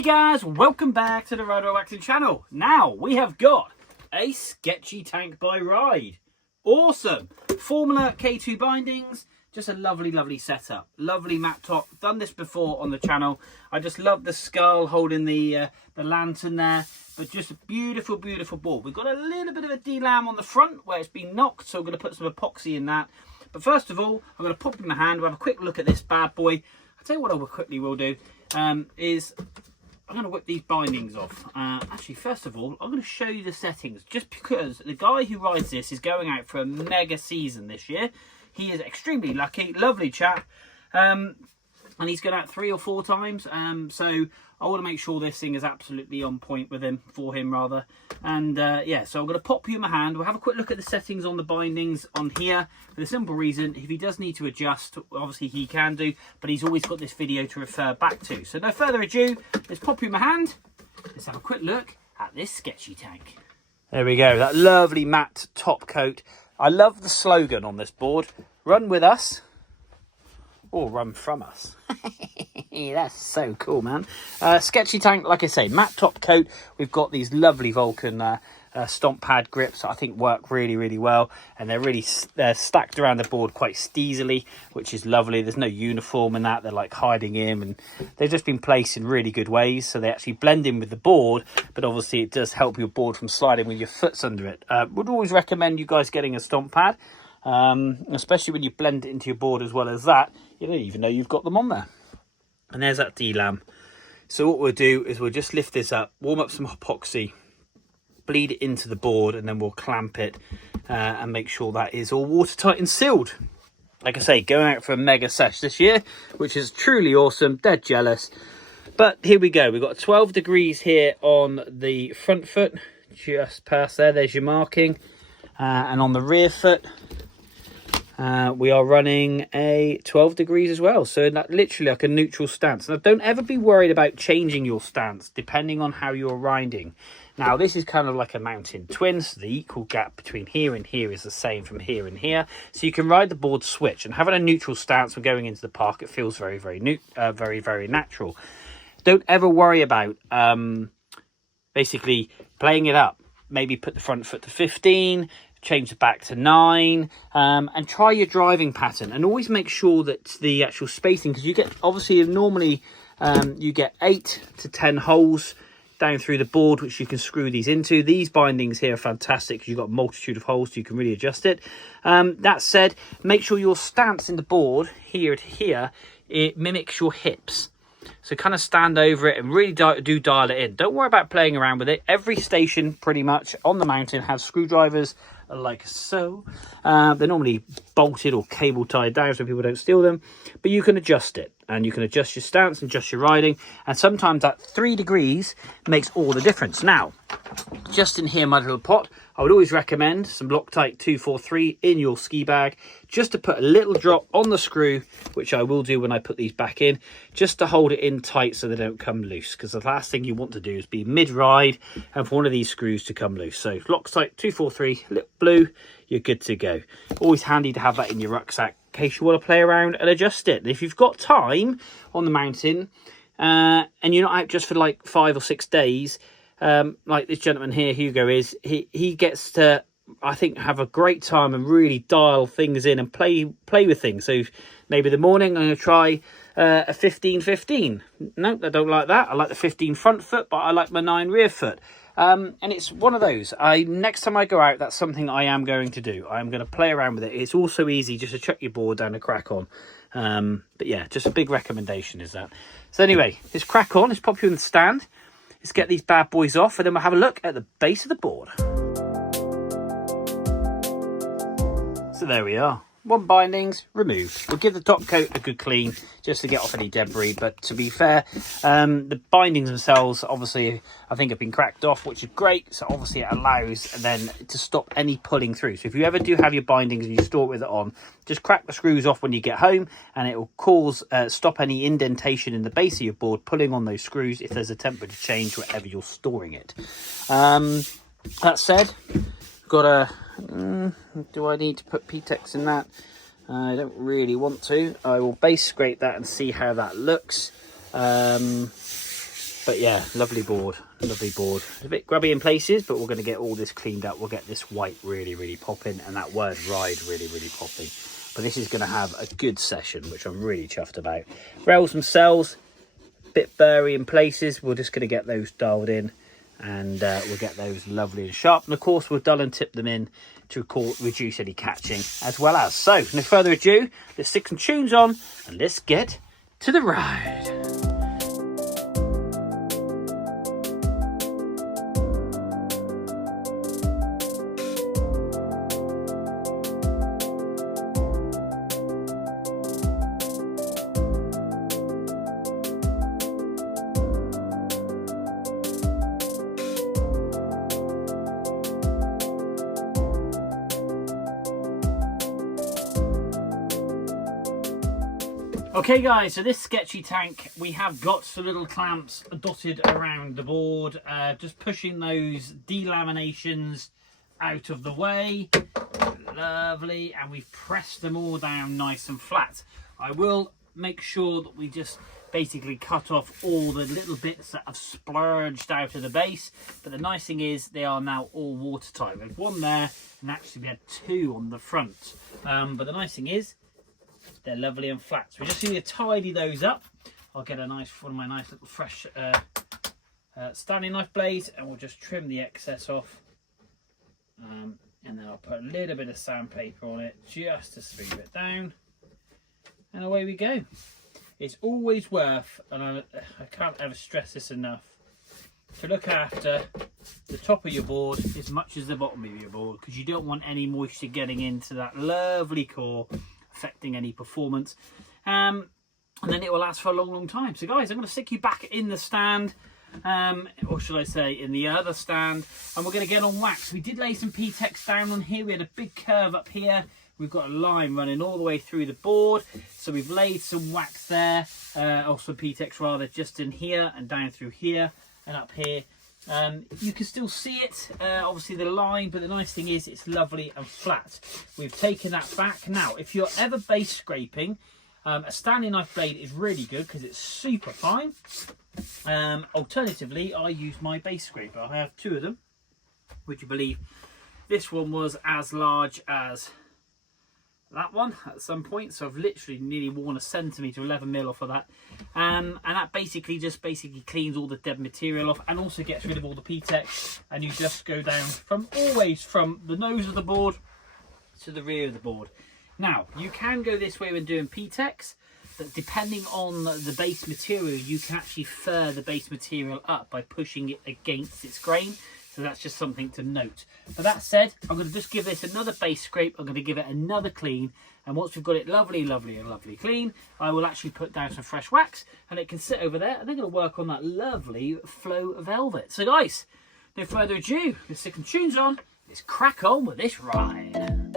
Hey guys, welcome back to the Rider Waxing channel. Now we have got a sketchy tank by Ride. Awesome. Formula K2 bindings, just a lovely setup. Lovely matte top. Done this before on the channel. I just love the skull holding the lantern there, but just a beautiful board. We've got a little bit of a delam on the front where it's been knocked, so we're going to put some epoxy in that. But first of all, I'm going to pop it in my hand. We'll have a quick look at this bad boy. I'll tell you what I quickly will do is I'm going to whip these bindings off. Actually, first of all, I'm going to show you the settings, just because the guy who rides this is going out for a mega season this year. He is extremely lucky, lovely chap, and he's gone out 3 or 4 times. So I want to make sure this thing is absolutely on point with him, for him rather. And yeah, so I'm going to pop you in my hand. We'll have a quick look at the settings on the bindings on here, for the simple reason, if he does need to adjust, obviously he can do, but he's always got this video to refer back to. So no further ado, let's pop you in my hand. Let's have a quick look at this sketchy tank. There we go, that lovely matte top coat. I love the slogan on this board: run with us or run from us. That's so cool, man. Sketchy tank, like I say, matte top coat. We've got these lovely Vulcan stomp pad grips that I think work really well, and they're stacked around the board quite steezily, which is lovely. There's no uniform in that. They're like hiding in, and they've just been placed in really good ways, so they actually blend in with the board, but obviously it does help your board from sliding with your foots under it. Would always recommend you guys getting a stomp pad, especially when you blend it into your board as well as that. You don't even know you've got them on there. And there's that delam. So what we'll do is we'll just lift this up, warm up some epoxy, bleed it into the board, and then we'll clamp it and make sure that is all watertight and sealed. Like I say, going out for a mega sesh this year, which is truly awesome. Dead jealous. But here we go. We've got 12 degrees here on the front foot, just past there. There's your marking. And on the rear foot, we are running a 12 degrees as well, so that literally like a neutral stance. Now don't ever be worried about changing your stance depending on how you're riding. Now this is kind of like a mountain twin, so the equal gap between here and here is the same from here and here, so you can ride the board switch. And having a neutral stance when going into the park, it feels very natural. Don't ever worry about basically playing it up. Maybe put the front foot to 15, change the back to 9, and try your driving pattern, and always make sure that the actual spacing, because you get obviously normally you get 8 to 10 holes down through the board which you can screw these into. These bindings here are fantastic because you've got a multitude of holes, so you can really adjust it. That said, make sure your stance in the board here to here, it mimics your hips. So kind of stand over it and really do dial it in. Don't worry about playing around with it. Every station pretty much on the mountain has screwdrivers like so. They're normally bolted or cable tied down so people don't steal them, but you can adjust it, and you can adjust your stance and adjust your riding, and sometimes that 3 degrees makes all the difference. Now just in here, my little pot, I would always recommend some Loctite 243 in your ski bag, just to put a little drop on the screw, which I will do when I put these back in, just to hold it in tight so they don't come loose, because the last thing you want to do is be mid-ride and for one of these screws to come loose. So Loctite 243, little blue, you're good to go. Always handy to have that in your rucksack in case you want to play around and adjust it. And if you've got time on the mountain and you're not out just for like 5 or 6 days, like this gentleman here, Hugo, is, he gets to, I think, have a great time and really dial things in and play with things. So maybe the morning I'm going to try a 15-15. No, I don't like that. I like the 15 front foot, but I like my 9 rear foot. And it's one of those. Next time I go out, that's something I am going to do. I'm going to play around with it. It's also easy just to chuck your board down and crack on. But yeah, just a big recommendation is that. So anyway, let's crack on. Let's pop you in the stand. Let's get these bad boys off, and then we'll have a look at the base of the board. So there we are. 1 bindings removed. We'll give the top coat a good clean just to get off any debris, but to be fair, the bindings themselves obviously I think have been cracked off, which is great. So obviously it allows then to stop any pulling through. So if you ever do have your bindings and you store it with it on, just crack the screws off when you get home, and it will cause stop any indentation in the base of your board pulling on those screws if there's a temperature change wherever you're storing it. That said, got a do I need to put P-Tex in that? I don't really want to. I will base scrape that and see how that looks. But yeah, lovely board, lovely board. It's a bit grubby in places, but we're going to get all this cleaned up. We'll get this white really, really popping, and that word ride really, really popping. But this is going to have a good session, which I'm really chuffed about. Rails themselves, a bit burry in places. We're just going to get those dialed in, and we'll get those lovely and sharp. And of course, we'll dull and tip them in to reduce any catching as well as. So, no further ado, let's stick some tunes on, and let's get to the ride. Okay guys, so this sketchy tank, we have got some little clamps dotted around the board, just pushing those delaminations out of the way. Lovely, and we've pressed them all down nice and flat. I will make sure that we just basically cut off all the little bits that have splurged out of the base, but the nice thing is they are now all watertight. There's one there, and actually we had two on the front, but the nice thing is they're lovely and flat. So we're just going to tidy those up. I'll get one of my nice little fresh Stanley knife blades, and we'll just trim the excess off. And then I'll put a little bit of sandpaper on it just to smooth it down. And away we go. It's always worth, and I can't ever stress this enough, to look after the top of your board as much as the bottom of your board, because you don't want any moisture getting into that lovely core, affecting any performance, and then it will last for a long time. So guys, I'm going to stick you back in the stand, or should I say in the other stand, and we're going to get on wax. We did lay some P-Tex down on here. We had a big curve up here. We've got a line running all the way through the board, so we've laid some wax there, also P-Tex rather, just in here and down through here and up here. You can still see it, obviously the line, but the nice thing is it's lovely and flat. We've taken that back. Now, if you're ever base scraping, a Stanley knife blade is really good because it's super fine. Alternatively, I use my base scraper. I have two of them. Would you believe this one was as large as that one at some point, so I've literally nearly worn a centimetre, 11mm off of that, and that basically cleans all the dead material off, and also gets rid of all the P-Tex, and you just go down always from the nose of the board to the rear of the board. Now you can go this way when doing P-Tex, but depending on the base material, you can actually fur the base material up by pushing it against its grain. So that's just something to note. But that said, I'm going to just give this another base scrape. I'm going to give it another clean. And once we've got it lovely, lovely and lovely clean, I will actually put down some fresh wax, and it can sit over there, and they're going to work on that lovely flow velvet. So guys, no further ado, let's stick some tunes on. Let's crack on with this ride.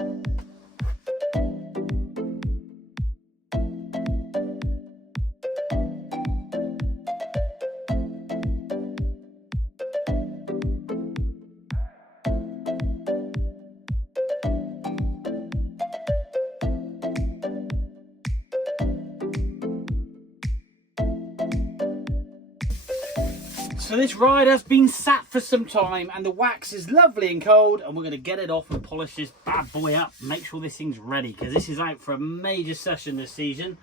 So this ride has been sat for some time, and the wax is lovely and cold, and we're going to get it off and polish this bad boy up, make sure this thing's ready, because this is out for a major session this season,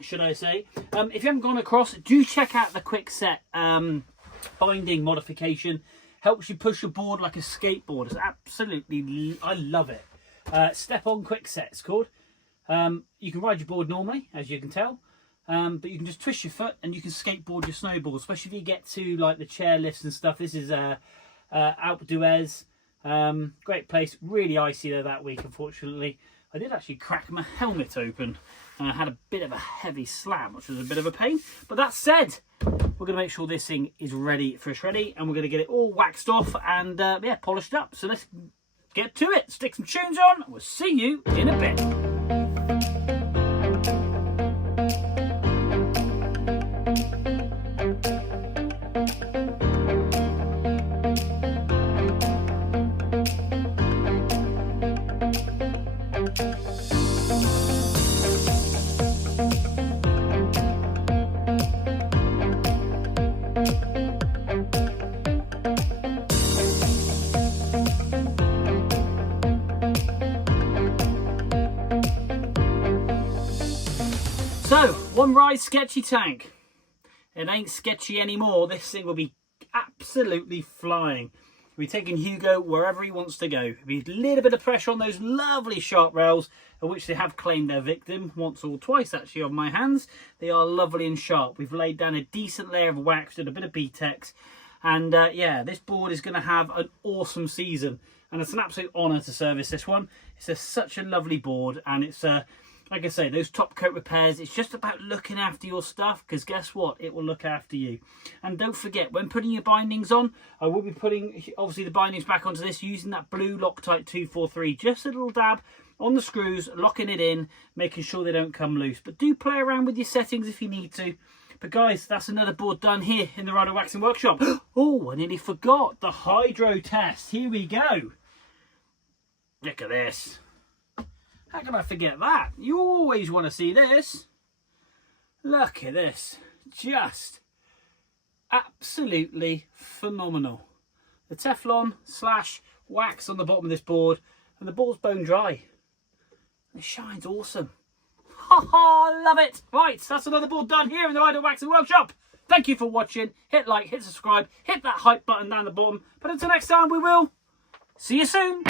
should I say. If you haven't gone across, do check out the quick set binding modification. Helps you push your board like a skateboard. It's absolutely, I love it. Step on quick set it's called. You can ride your board normally, as you can tell. But you can just twist your foot and you can skateboard your snowboard, especially if you get to like the chair lifts and stuff. This is Alpe d'Huez. Great place. Really icy though that week, unfortunately. I did actually crack my helmet open, and I had a bit of a heavy slam, which was a bit of a pain. But that said, we're going to make sure this thing is ready for shredding, and we're going to get it all waxed off and yeah, polished up. So let's get to it. Stick some tunes on. We'll see you in a bit. One Ride sketchy tank. It ain't sketchy anymore. This thing will be absolutely flying. We'll be taking Hugo wherever he wants to go. There'll be a little bit of pressure on those lovely sharp rails, of which they have claimed their victim once or twice actually on my hands. They are lovely and sharp. We've laid down a decent layer of wax, did a bit of BTEX, and yeah, this board is going to have an awesome season, and it's an absolute honour to service this one. It's such a lovely board, and it's like I say, those top coat repairs, it's just about looking after your stuff, because guess what? It will look after you. And don't forget, when putting your bindings on, I will be putting, obviously, the bindings back onto this using that blue Loctite 243. Just a little dab on the screws, locking it in, making sure they don't come loose. But do play around with your settings if you need to. But guys, that's another board done here in the Rider Waxing Workshop. Oh, I nearly forgot the hydro test. Here we go. Look at this. How can I forget that? You always want to see this. Look at this. Just absolutely phenomenal. The Teflon / wax on the bottom of this board, and the board's bone dry. It shines awesome. Ha ha, love it. Right, that's another board done here in the Rider Waxing Workshop. Thank you for watching. Hit like, hit subscribe, hit that hype button down the bottom. But until next time, we will see you soon.